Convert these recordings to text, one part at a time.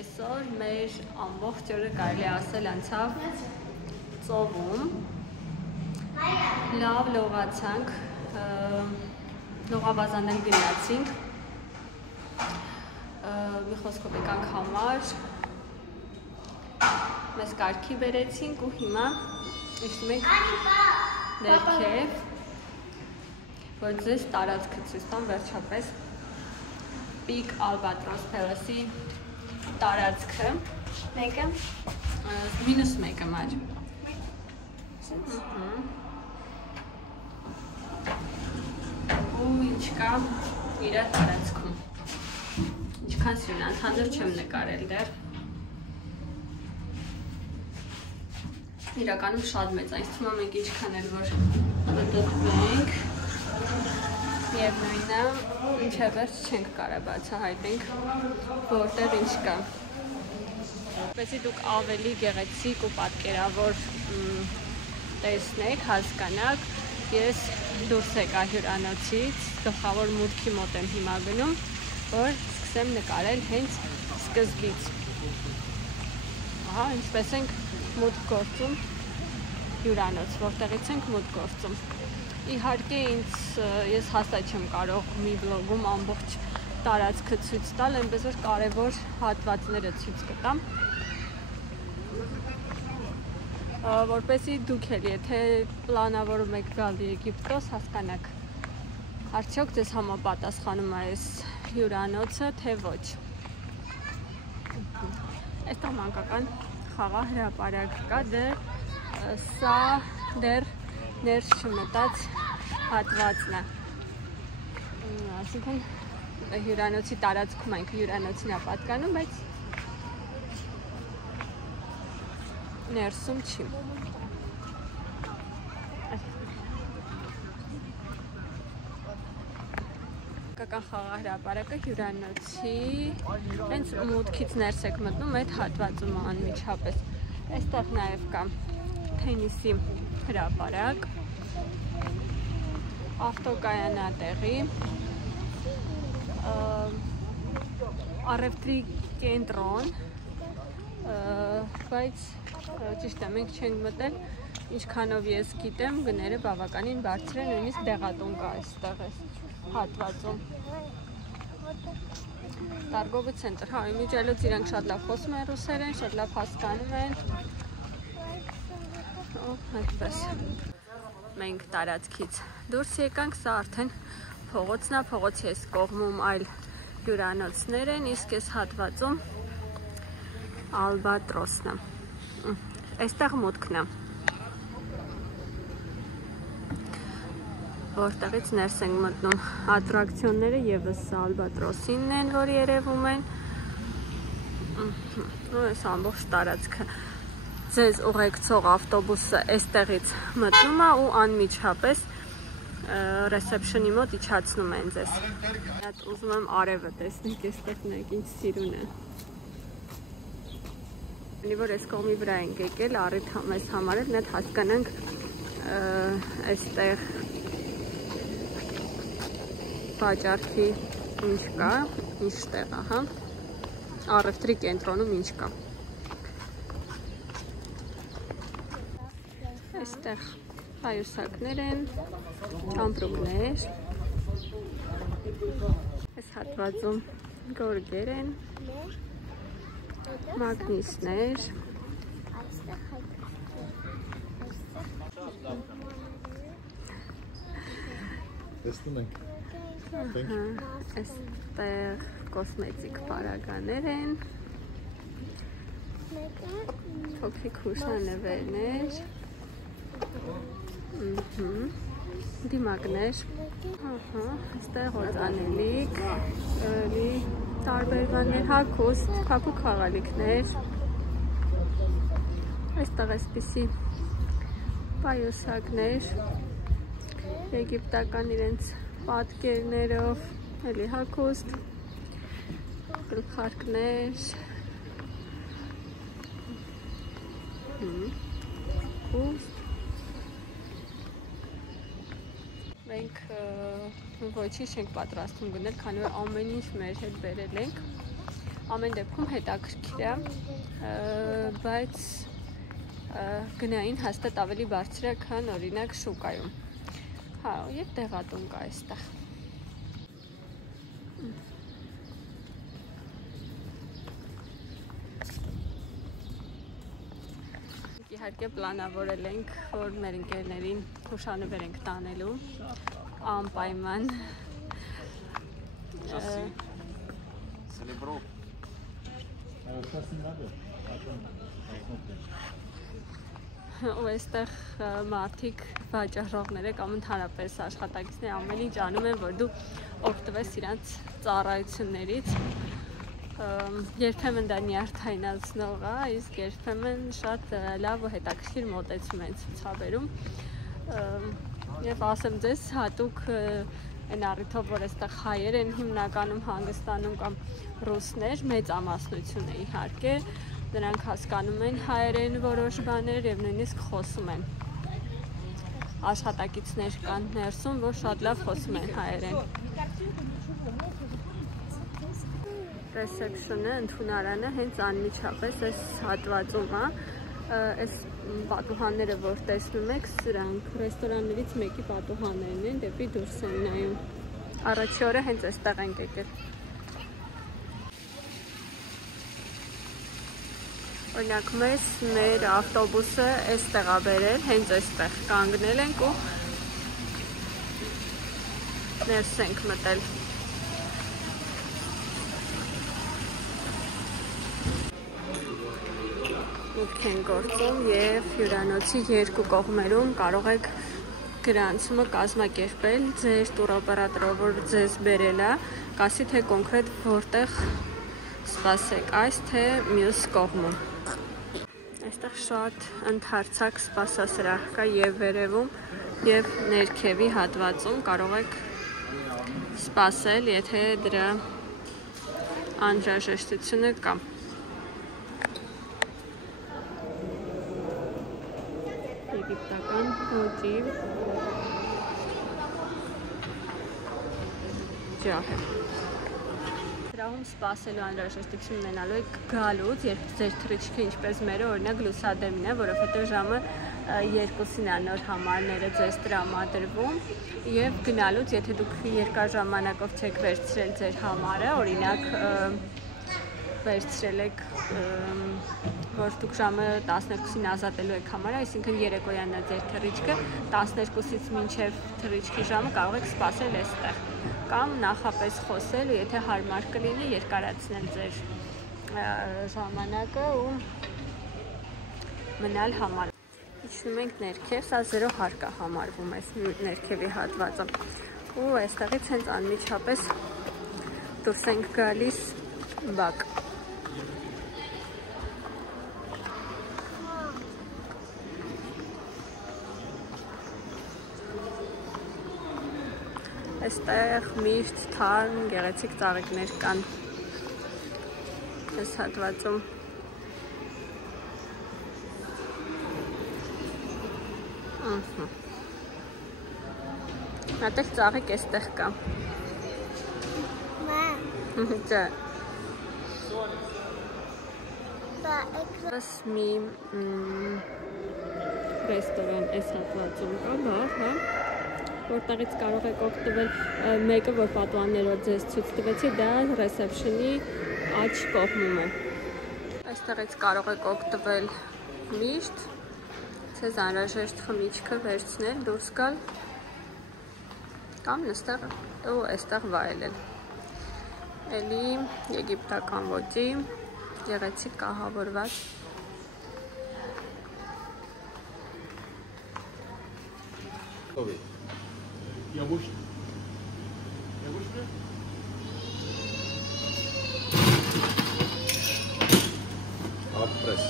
Այսօր մեր ամբողջ օրը կարելի ասել անցավ ծովում, լավ լողացանք, լողավազանել գնացինք, մի խոսքով եկանք համար, մեզ կարգի բերեցինք ու հիմա իշտում ենք ներքև, որ ձեզ տարածքը ցույց տամ վերջապես Big Albatros Palace-ի տարածքը, մեկը, մինուս մեկը մար։ Ու ինչ կա իրա տարածքում։ Ինչքան սյուն անդանդր չեմ նկարել դեռ։ Իրականում շատ մեծ, այս թվում մենք ինչքան էլ որ մտտվենք, և նույնը ինչ վերջ չենք կարա բացահայտենք, որտեղ ինչ կա։ Որպեսզի դուք ավելի գեղեցիկ ու պատկերավոր տեսնեք, հասկանաք, ես դուրս եկա հյուրանոցից, գլխավոր մուտքի մոտ եմ հիմա գնում, որ սկսեմ նկարել հենց սկզբից։ Ահա, ինչպես ենք մուտք գործում հյուրանոց, որտեղից ենք մուտք գործում։ Իհարկե ես հաստատ չեմ կարող մի վլոգում ամբողջ տարածքը ցույց տալ, այնպես որ կարևոր հատվածները ցույց կտամ, որպեսզի դուք էլ եթե պլանավորում եք գալ Եգիպտոս, հասկանաք, արդյոք ձեզ համապատասխանում է այս հյուրանոցը, թե ոչ։ Այստեղ մանկական խաղահրապարակ կա, սա դեռ ներս չմտած հատվածն է, այսինքն հյուրանոցի տարածքում ենք, հյուրանոցին է պատկանում, բայց ներսում չի։ Մանկական խաղահրապարակը հյուրանոցի հենց մուտքից ներս եք մտնում այդ հատվածում անմիջապես։ Այստեղ նաև կա թենիսի հրապարակ, ավտոկայանատեղի, առևտրի կենտրոն, բայց ճիշտ է, մենք չենք մտել, ինչքանով ես գիտեմ, գները բավականին բարձր են, նույնիսկ դեղատուն կա այստեղ այս հատվածում։ Տարգովի ցենտր, հա, իմիջիայլոց իրանք շատ լավ խոսում են ռուսերեն, շատ լավ հասկանում են։ Այդպես։ Մենք տարածքից դուրս եկանք, սա արդեն փողոցն է, փողոցի այս կողմում այլ հյուրանոցներ են, իսկ այս հատվածում Ալբատրոսն է։ Այստեղ մուտքն է, որտեղից ներս ենք մտնում։ Ատրակցիոնները ևս Ալբատրոսինն են, որ երևում են։ Ու այս ամբողջ տարածքը։ Ձեզ ուղեկցող ավտոբուսը այստեղից մտնում է ու անմիջապես ռեսեպշնի մոտ իջացնում են ձեզ։ Ուզում եմ արևը տեսնեք, այստեղ նայեք ինչ սիրուն է։ Որ այս կողմի վրա ենք եկել, առիթ մեզ համար էլ նետ հասկանանք այստեղ վաճառքի ինչ կա, ինչ տեղ, ահա, առևտրի կենտրոնում ինչ կա։ Այստեղ հայուսակներ են, ճամպրուկներ, այս հատվածում գորգեր են, մագնիսներ, այստեղ կոսմետիկ պարագաներ են, փոքրիկ հուշանվերներ, դիմակներ, այստեղ օծանելիք, տարբեր բաներ, հագուստ, փափուկ խաղալիքներ, այստեղ այսպիսի պայուսակներ, եգիպտական իրենց պատկերներով, էլի հագուստ, գլխարկներ, հագուստ, մենք ոչինչ չենք պատրաստում գնել, քանի որ ամեն ինչ մեր հետ բերել ենք, ամեն դեպքում հետաքրքիր է, բայց գնային հաստատ ավելի բարձր է, քան օրինակ շուկայում։ Հա, եւ տեղատուն կա այստեղ։ Իհարկե պլանավորել ենք, որ մեր ընկերներին հուշանվեր ենք տանելու անպայման։ Ու այստեղ մարդիկ վաճառողները կամ ընդհանրապես աշխատակիցները ամեն ինչ անում են, որ դու օգտվես իրանց ծառայություններից։ Երբեմն դա նյարդայնացնող է, իսկ երբեմն շատ լավ ու հետաքրքիր մոտեցում են ցուցաբերում։ Եվ ասեմ ձեզ հատուկ այն առիթով, որ այստեղ հայեր են հիմնականում հանգստանում կամ ռուսներ, մեծ ամասնություն է իհարկե, նրանք հասկանում են հայերեն որոշ բաներ եւ նույնիսկ խոսում են։ Աշխատակիցներ կան ներսում, որ շատ լավ խոսում են հայերեն։ Ռեսեպշնը, ընդունարանը հենց անմիջապես այս հատվածում է, այս պատուհանները, որ տեսնում եք, սրանք ռեստորաններից մեկի պատուհաններն են, դեպի դուրս են նայում։ Առաջի օրը հենց այստեղ ենք եկել։ Օրինակ մեզ մեր ավտոբուսը այստեղ է բերել, հենց այստեղ կանգնել ենք ու ներս ենք մտել։ Մուտք են գործում եւ հյուրանոցի երկու կողմերում կարող եք գրանցումը կազմակերպել ձեր տուրօպերատորը, որ ձեզ բերել է, կասի թե կոնկրետ որտեղ սպասեք, այս թե մյուս կողմում։ Այստեղ շատ ընդարձակ սպասասրահ կա եւ վերևում եւ ներքևի հատվածում կարող եք սպասել, եթե դրա անհրաժեշտությունը կա։ Եգիպտական ոճի ջահ է։ Սրահում սպասելու անհրաժեշտություն ունենալու եք գալուց, երբ ձեր թռիչքը ինչպես մերը օրինակ լուսադեմին է, որովհետև ժամը 2-ին է նոր համարները ձեզ տրամադրվում եւ գնալուց, եթե դուք երկար ժամանակով չեք վերցրել ձեր համարը, օրինակ վերցրել եք, որ դուք ժամը 12-ին ազատելու եք համարը, այսինքն երեկոյանն է ձեր թռիչքը, 12-ից մինչև թռիչքի ժամը կարող եք սպասել այստեղ կամ նախապես խոսել ու եթե հարմար կլինի երկարացնել ձեր ժամանակը ու մնալ համարը։ Իջնում ենք ներքև, սա 0 հարկ է համարվում այս ներքևի հատվածը ու այստեղից հենց անմիջապես դուրս ենք գալիս բակ։ Այստեղ միշտ թարմ գեղեցիկ ծաղիկներ կան այս հատվածում։ Այդտեղ ծաղիկ այստեղ կա։ Ջա։ Այս մի ռեստորան այս հատվածում կա, բաղ, հա, որտեղից կարող եք օգտվել, մեկը որ պատուհաններով ձեզ ցույց տվեցի, դա ռեսեպշնի աջ կողմում է։ Այստեղից կարող եք օգտվել միշտ, ձեզ անհրաժեշտ խմիչքը վերցնել, դուրս գալ կամ նստել ու այստեղ վայելել։ Էլի եգիպտական ոճի գեղեցիկ կահավորված Ապրես։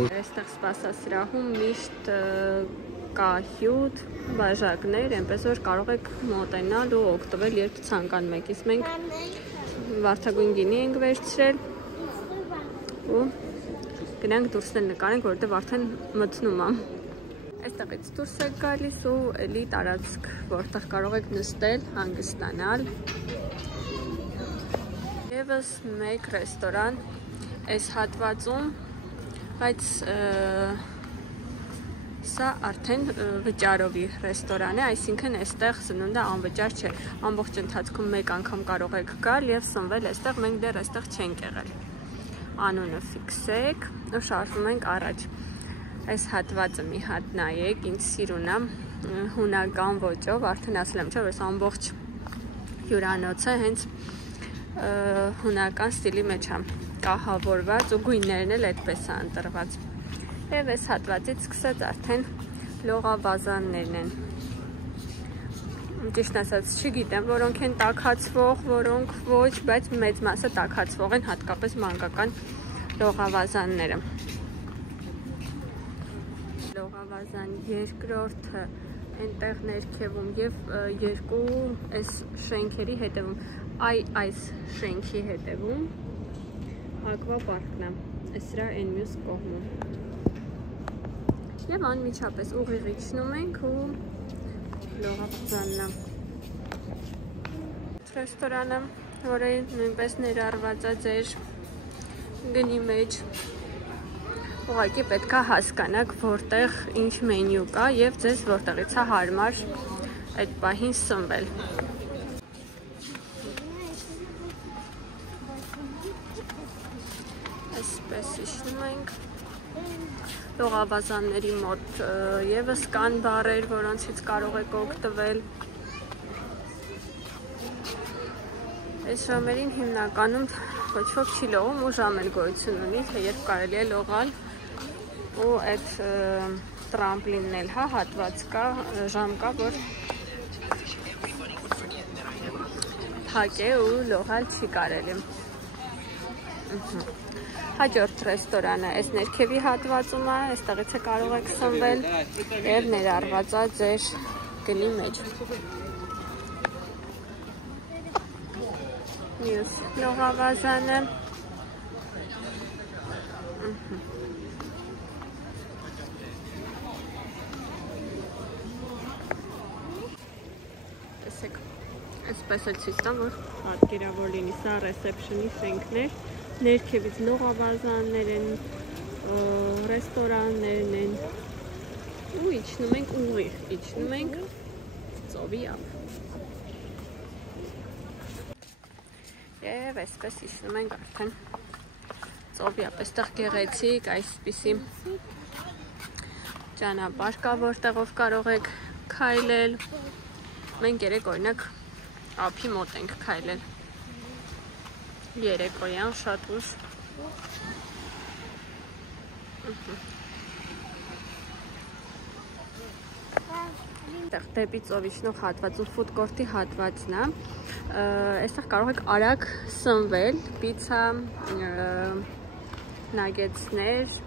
Այստեղ սպասասրահում միշտ կա հյութ, բաժակներ, այնպես որ կարող եք մոտենալ ու օգտվել, երբ ցանկանում եք։ Իսկ մենք վարդագույն գինի ենք վերցրել ու Գնանք դուրսն էլ նկարենք, որովհետև արդեն մթնում է։ Այստեղից դուրս եք գալիս ու էլի տարածք, որտեղ կարող եք նստել, հանգստանալ։ Եվս մեկ ռեստորան այս հատվածում, բայց սա արդեն վճարովի ռեստորան է, այսինքն այստեղ սնունդը անվճար չէ։ Ամբողջ ընթացքում մեկ անգամ կարող եք գալ եւ սնվել այստեղ, մենք դեռ այստեղ չենք եղել։ Անունը ֆիքսեք ու շարժվում ենք առաջ։ Այս հատվածը մի հատ նայեք, ինձ սիրուն է, հունական ոճով, արդեն ասել եմ, չէ՞, որ ամբողջ հյուրանոցը հենց հունական ստիլի մեջ է կահավորված ու գույներն էլ այդպես է ընտրված։ Եվ այս հատվածից սկսած արդեն լողավազաններն են։ Ճիշտ ասած, չգիտեմ, որոնք են տաքացվող, որոնք ոչ, բայց մեծ մասը տաքացվող են, հատկապես մանկական լողավազանները։ Լողավազան երկրորդը այնտեղ ներքևում եւ երկու այս շենքերի հետևում, այս շենքի հետևում ակվապարկն է, սրա այն մյուս կողմում։ Եվ անմիջապես ուղիղ իջնում ենք ու լողավազանն է։ Ռեստորանը, որը նույնպես ներառված է ձեր գնի մեջ, ուղղակի պետք է հասկանաք, որտեղ ինչ մենյու կա եւ ձեզ որտեղից է հարմար այդ պահին սնվել։ Այսպես իջնում ենք։ Լողավազանների մոտ եւս կան բարեր, որոնցից կարող եք օգտվել։ Այս ժամերին հիմնականում ոչ ոք չի լողում ու ժամ էլ գոյություն ունի, թե երբ կարելի է լողալ ու այդ տրամպլինն էլ հա հատված կա, ժամ կա, որ փակ է ու լողալ չի կարելի։ Հաջորդ ռեստորանը այս ներքևի հատվածում է, այստեղից է կարող եք սնվել եւ ներառված է ձեր գնի մեջ։ Մյուս լողավազանը այսպես էլ ցույց տամ, որ պատկերավոր լինի, սա ռեսեպշնի շենքներ, ներքևից լողավազաններ են, ռեստորաններն են ու իջնում ենք ուղիղ, իջնում ենք ծովի ափ։ Եվ այսպես իջնում ենք արդեն ծովի ափ, այստեղ գեղեցիկ այսպիսի ճանապարհ կա, որտեղով կարող եք քայլել։ Մենք երեք օրինակ ափի մոտ ենք քայլել։ Երեկոյան շատ ուշ։ Դեպի ծով իջնող հատվածում ֆուդ կորտի հատվածն է։ Այստեղ կարող եք արագ սնվել, պիցա, նագետսներ,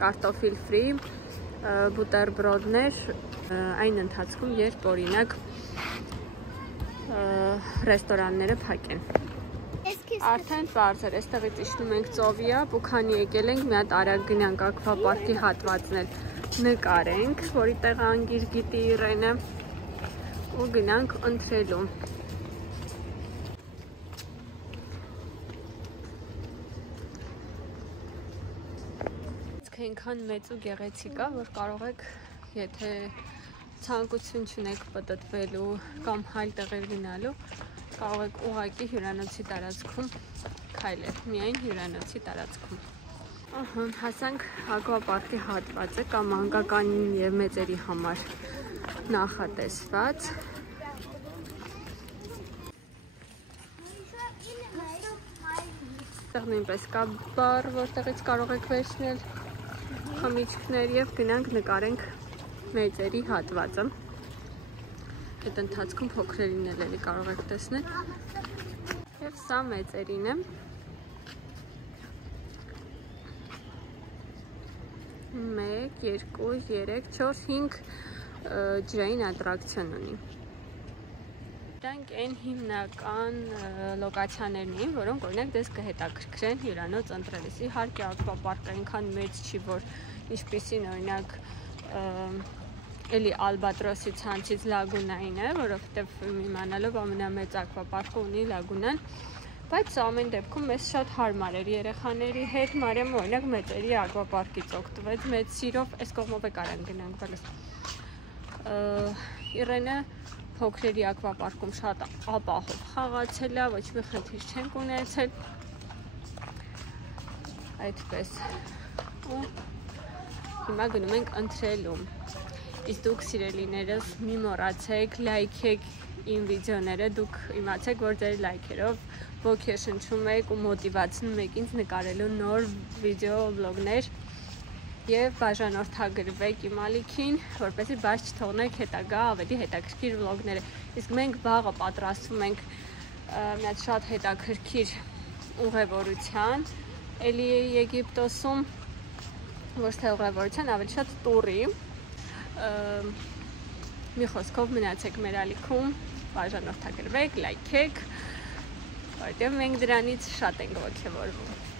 կարտոֆիլ ֆրի, բուտերբրոդներ, այն ընթացքում, երբ օրինակ ռեստորանները փակ են։ Արդեն բարձր էր, այստեղից իջնում ենք ծովի ափ ու քանի եկել ենք, մի հատ արագ գնանք ակվապարկի հատվածն էլ նկարենք, որի տեղը անգիր գիտի Իրենը ու գնանք ընթրելու։ Այնքան մեծ ու գեղեցիկ է, որ կարող եք, եթե ցանկություն չունեք պտտվելու կամ այլ տեղեր գնալու, կարող եք ուղղակի հյուրանոցի տարածքում քայլել, միայն հյուրանոցի տարածքում։ Ահա, հասանք ակվապարկի հատվածը կամ մանկական եւ մեծերի համար նախատեսված։ Այստեղ նույնպես կա բար, որտեղից կարող եք վերցնել խմիչքներ եւ գնանք նկարենք մեծերի հատվածը։ Այդ ընթացքում փոքրերին էլ կարող եք տեսնել։ Եվ սա մեծերին է։ 1, 2, 3, 4, 5 ջրային ատրակցիոն ունի։ Դրանք այն հիմնական լոկացիաներն էին, որոնք օրինակ դες կհետաքրքրեն հյուրանոց ընտրելիս։ Իհարկե ակվապարկը այնքան մեծ չի, որ ինչպիսին օրինակ էլի Ալբատրոսի ցանցից Լագունային է, որովհետև իմանալով ամենամեծ ակվապարկը ունի Լագունան, բայց ամեն դեպքում մեզ շատ հարմար էր երեխաների հետ։ Մարիամը օրինակ մեծերի ակվապարկից օգտվեց մեծ սիրով, այս կողմով է կարան գնանք բալես։ Իրենը փոքրերի ակվապարկում շատ ապահով խաղացել է, ոչ մի խնդիր չենք ունեցել։ Այդպես։ Ու հիմա գնում ենք ընտրելու։ Իսկ դուք սիրելիներս մի մոռացեք լայքեք իմ վիդեոները, դուք իմացեք, որ ձեր լայքերով ոգեշնչում եք ու մոտիվացնում եք ինձ նկարելու նոր վիդեո վլոգներ եւ բաժանորդագրվեք իմ ալիքին, որպեսզի բաց չթողնեք հետագա ավելի հետաքրքիր վլոգները։ Իսկ մենք վաղը պատրաստվում ենք մի հատ շատ հետաքրքիր ուղևորության, էլի Եգիպտոսում, ոչ թե ուղևորության, ավելի շատ տուրի։ Մի խոսքով մնացեք մեր ալիքում, բաժանորդագրվեք, լայքեք, որտեղ մենք դրանից շատ ենք ոգևորվում։